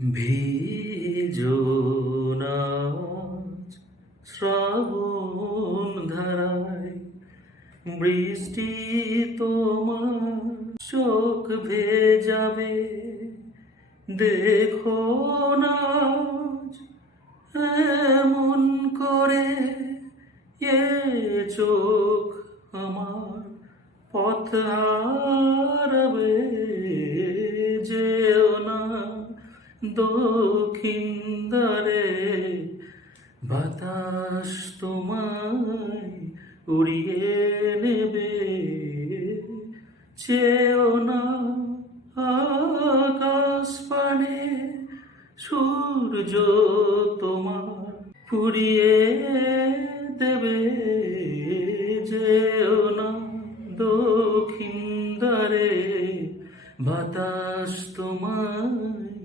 ভিজো নাচ শ্রাবণ ধারায়, বৃষ্টি তোমার চোখ ভেজাবে। দেখো নাচ এমন করে, এ চোখ আমার পথ হারাবে। যেও না দক্ষিণ দ্বারে, বাতাস তোমায় উড়িয়ে নেবে। চেও না আকাশ পানে, সূর্য তোমার পুড়িয়ে দেবে। যে